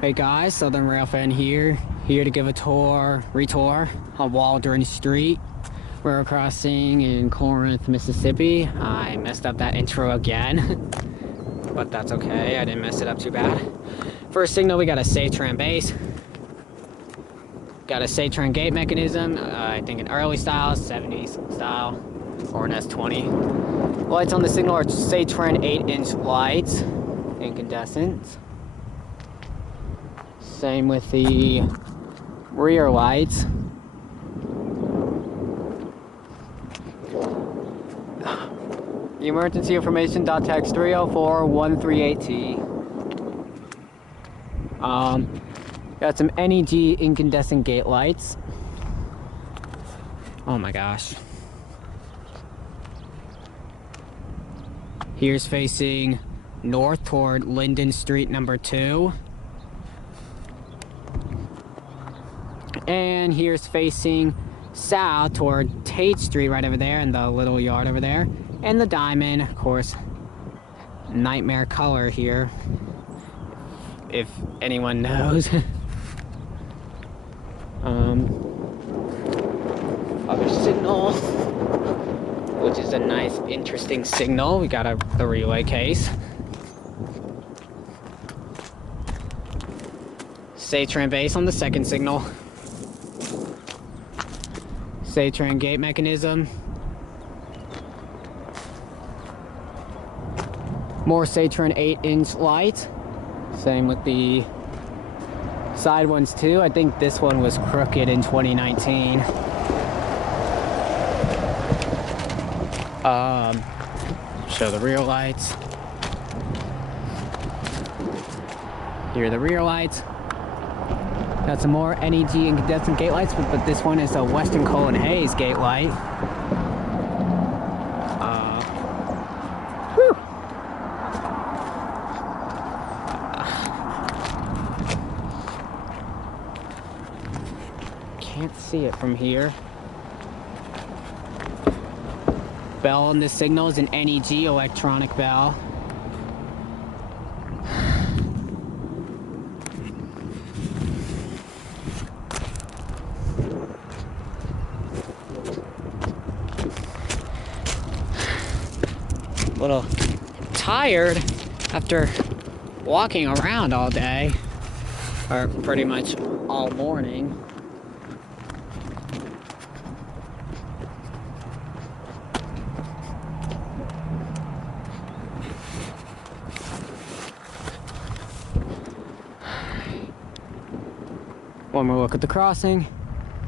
Hey guys, Southern Rail fan here to give a retour on Waldron Street. We're crossing in Corinth, Mississippi. I messed up that intro again, but that's okay. I didn't mess it up too bad. First signal, we got a Safetran base. Got a Safetran gate mechanism. I think an early style, 70s style, or an S20. Lights on the signal are Safetran 8-inch lights, incandescents. Same with the rear lights. Emergency information, text 304-138T. Got some NEG incandescent gate lights. Oh my gosh. Here's facing north toward Linden Street number 2. And here's facing south toward Tate Street right over there in the little yard over there. And the diamond, of course, nightmare color here, if anyone knows. Other signal, which is a nice, interesting signal. We got the relay case. Safetran base on the second signal. Safetran gate mechanism. More Safetran 8-inch light. Same with the side ones too. I think this one was crooked in 2019. Show the rear lights. Here are the rear lights. Got some more NEG incandescent gate lights, but this one is a Western Colin Hayes gate light. Whew. Can't see it from here. Bell on this signal is an NEG electronic bell. A little tired after walking around all day, or pretty much all morning. One more look at the crossing.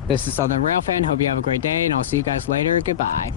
This is Southern Rail Fan. Hope you have a great day, and I'll see you guys later. Goodbye.